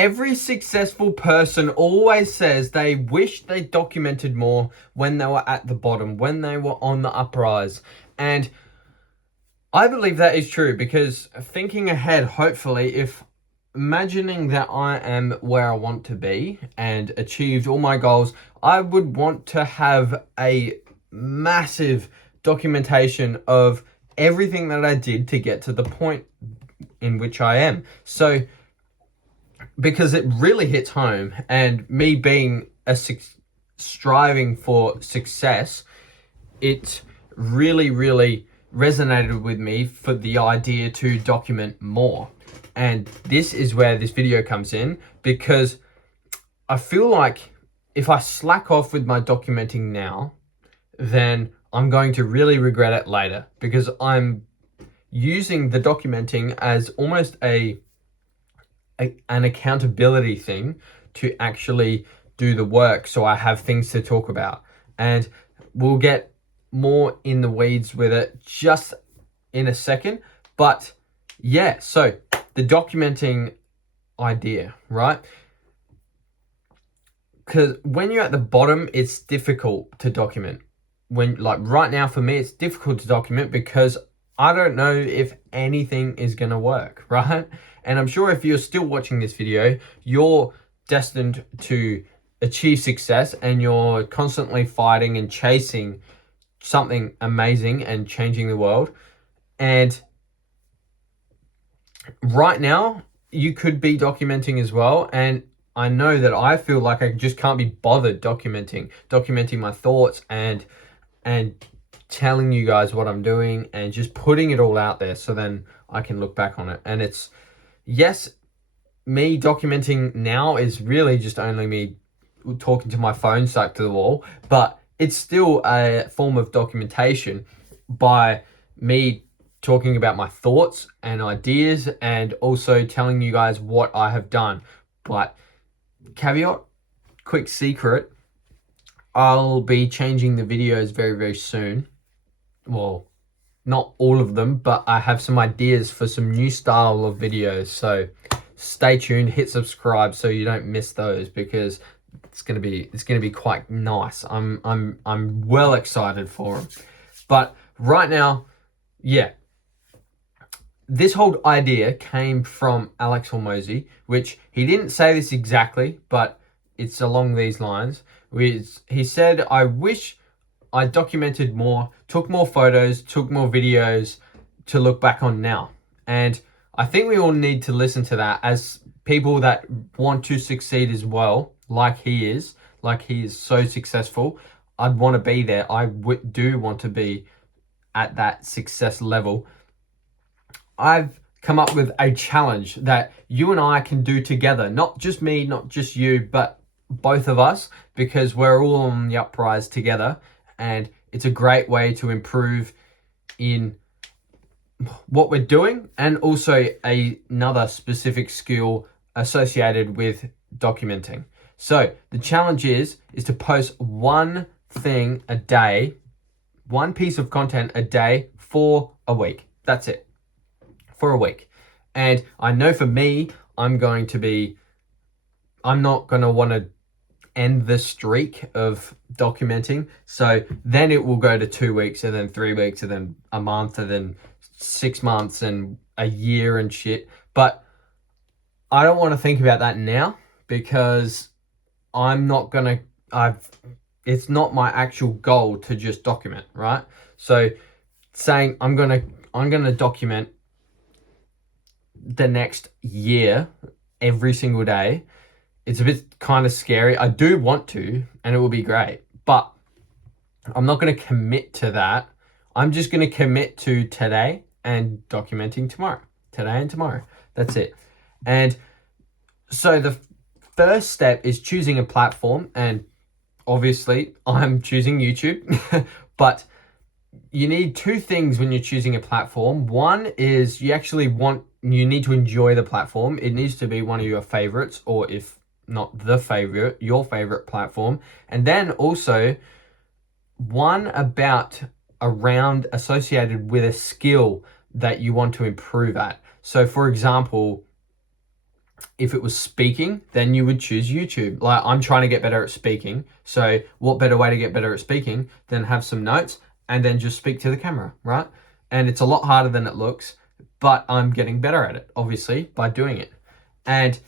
Every successful person always says they wish they documented more when they were at the bottom, when they were on the uprise. And I believe that is true because thinking ahead, hopefully, if imagining that I am where I want to be and achieved all my goals, I would want to have a massive documentation of everything that I did to get to the point in which I am. So, because it really hits home, and me being striving for success, it really resonated with me for the idea to document more. And this is where this video comes in, because I feel like if I slack off with my documenting now, then I'm going to really regret it later, because I'm using the documenting as almost an accountability thing to actually do the work, so I have things to talk about. And we'll get more in the weeds with it just in a second. But yeah, so the documenting idea, right? Because when you're at the bottom, it's difficult to document. When, like right now for me, it's difficult to document because I don't know if anything is going to work, right? And I'm sure if you're still watching this video, you're destined to achieve success and you're constantly fighting and chasing something amazing and changing the world. And right now, you could be documenting as well. And I know that I feel like I just can't be bothered documenting my thoughts and telling you guys what I'm doing and just putting it all out there so then I can look back on it. And it's, yes, me documenting now is really just only me talking to my phone stuck to the wall, but it's still a form of documentation by me talking about my thoughts and ideas and also telling you guys what I have done. But caveat, quick secret, I'll be changing the videos very soon. Well, not all of them, but I have some ideas for some new style of videos. So stay tuned, hit subscribe so you don't miss those, because it's gonna be quite nice. I'm well excited for them. But right now, yeah, this whole idea came from Alex Hormozi, which he didn't say this exactly, but it's along these lines. He said, I wish I documented more, took more photos, took more videos to look back on now. And I think we all need to listen to that as people that want to succeed as well, like he is so successful. I'd want to be there. I do want to be at that success level. I've come up with a challenge that you and I can do together. Not just me, not just you, but both of us, because we're all on the uprise together. And it's a great way to improve in what we're doing, and also another specific skill associated with documenting. So the challenge is to post one thing a day, one piece of content a day for a week. That's it, for a week. And I know for me, I'm not going to want to end the streak of documenting. So then it will go to 2 weeks, and then 3 weeks, and then a month, and then 6 months, and a year and shit. But I don't want to think about that now, because it's not my actual goal to just document, right? So saying I'm gonna document the next year every single day, it's a bit kind of scary. I do want to, and it will be great, but I'm not going to commit to that. I'm just going to commit to today and documenting tomorrow. Today and tomorrow. That's it. And so the first step is choosing a platform, and obviously I'm choosing YouTube, but you need two things when you're choosing a platform. One is you need to enjoy the platform. It needs to be one of your favorites, or if not the favorite, your favorite platform. And then also one around associated with a skill that you want to improve at. So for example, if it was speaking, then you would choose YouTube. Like, I'm trying to get better at speaking. So what better way to get better at speaking than have some notes and then just speak to the camera, right? And it's a lot harder than it looks, but I'm getting better at it, obviously, by doing it. And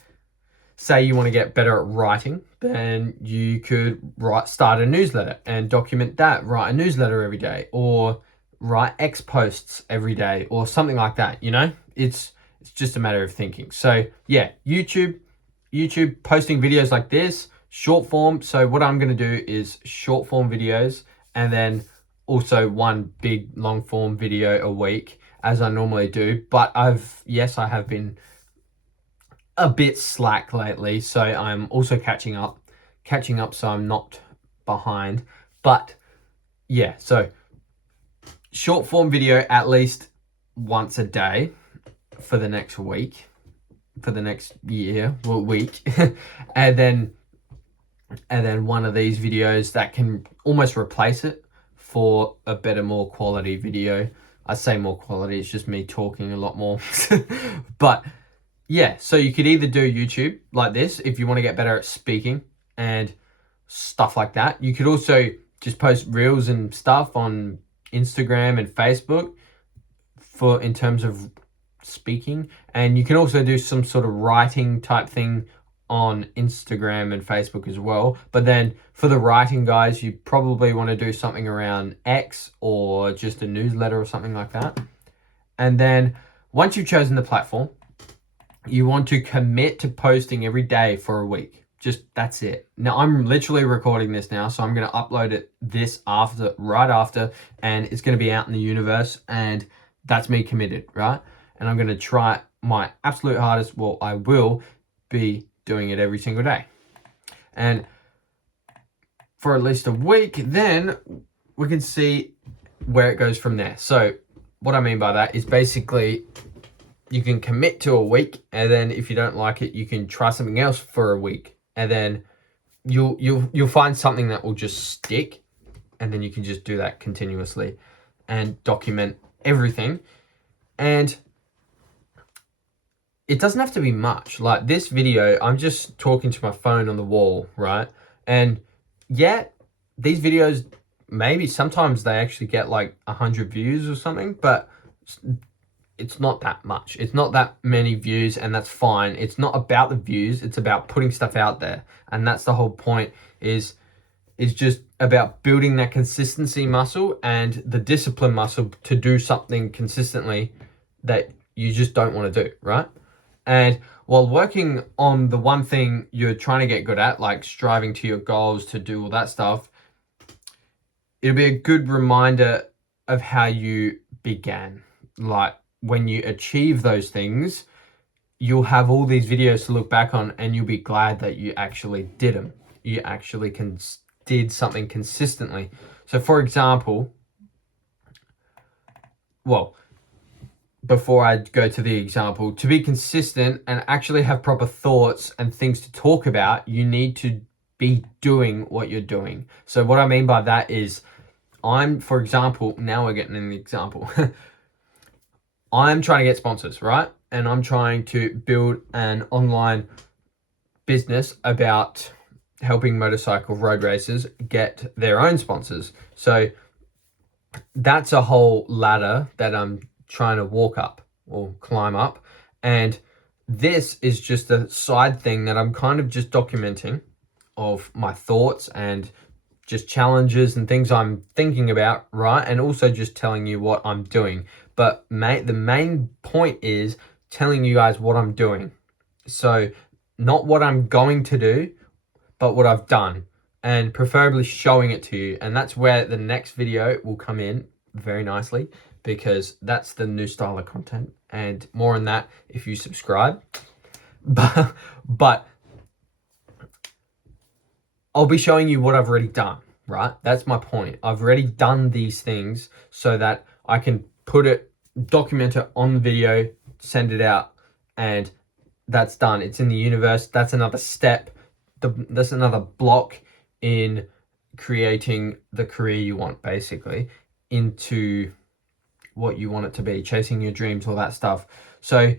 say you want to get better at writing, then you could start a newsletter and document that, write a newsletter every day, or write X posts every day, or something like that, you know? It's just a matter of thinking. So yeah, YouTube posting videos like this, short form. So what I'm going to do is short form videos, and then also one big long form video a week, as I normally do. But I have been a bit slack lately, so I'm also catching up so I'm not behind. But yeah, so short form video at least once a day for the next week, for the next week. and then one of these videos that can almost replace it for a better, more quality video. I say more quality, it's just me talking a lot more. But yeah, so you could either do YouTube like this if you want to get better at speaking and stuff like that. You could also just post reels and stuff on Instagram and Facebook in terms of speaking. And you can also do some sort of writing type thing on Instagram and Facebook as well. But then for the writing guys, you probably want to do something around X or just a newsletter or something like that. And then once you've chosen the platform, you want to commit to posting every day for a week. Just that's it. Now I'm literally recording this now, so I'm going to upload it right after, and it's going to be out in the universe, and that's me committed, right? And I'm going to try my absolute hardest. Well, I will be doing it every single day, and for at least a week, then we can see where it goes from there. So what I mean by that is basically you can commit to a week, and then if you don't like it, you can try something else for a week, and then you'll find something that will just stick, and then you can just do that continuously and document everything. And it doesn't have to be much. Like this video, I'm just talking to my phone on the wall, right? And yeah, these videos, maybe sometimes they actually get like 100 views or something, but it's not that much. It's not that many views, and that's fine. It's not about the views. It's about putting stuff out there. And that's the whole point, is just about building that consistency muscle and the discipline muscle to do something consistently that you just don't want to do, right? And while working on the one thing you're trying to get good at, like striving to your goals to do all that stuff, it'll be a good reminder of how you began. Like, when you achieve those things, you'll have all these videos to look back on, and you'll be glad that you actually did them. You actually did something consistently. So for example, well, before I go to the example, to be consistent and actually have proper thoughts and things to talk about, you need to be doing what you're doing. So what I mean by that is, for example, now we're getting in the example. I'm trying to get sponsors, right? And I'm trying to build an online business about helping motorcycle road racers get their own sponsors. So that's a whole ladder that I'm trying to walk up or climb up. And this is just a side thing that I'm kind of just documenting of my thoughts and just challenges and things I'm thinking about, right? And also just telling you what I'm doing. But the main point is telling you guys what I'm doing. So not what I'm going to do, but what I've done, and preferably showing it to you. And that's where the next video will come in very nicely, because that's the new style of content, and more on that if you subscribe. But I'll be showing you what I've already done, right? That's my point. I've already done these things so that I can document it on the video, send it out, and that's done. It's in the universe. That's another step. That's another block in creating the career you want, basically, into what you want it to be, chasing your dreams, all that stuff. So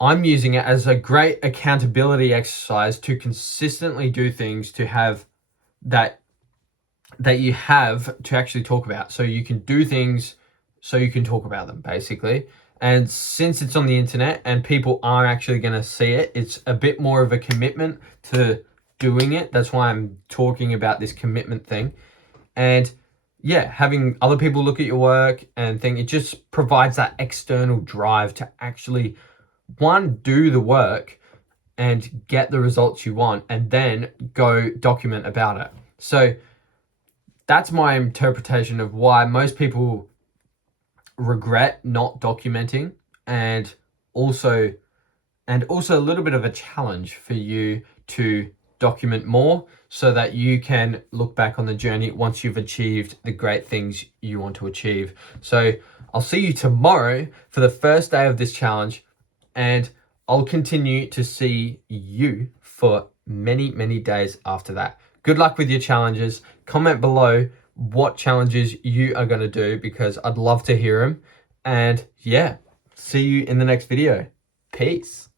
I'm using it as a great accountability exercise to consistently do things to have that you have to actually talk about. So you can do things so you can talk about them, basically. And since it's on the internet and people are actually going to see it, it's a bit more of a commitment to doing it. That's why I'm talking about this commitment thing. And yeah, having other people look at your work and think, it just provides that external drive to actually, one, do the work and get the results you want, and then go document about it. So that's my interpretation of why most people regret not documenting, and also a little bit of a challenge for you to document more so that you can look back on the journey once you've achieved the great things you want to achieve. So I'll see you tomorrow for the first day of this challenge, and I'll continue to see you for many, many days after that. Good luck with your challenges. Comment below what challenges you are going to do, because I'd love to hear them. And yeah, see you in the next video. Peace.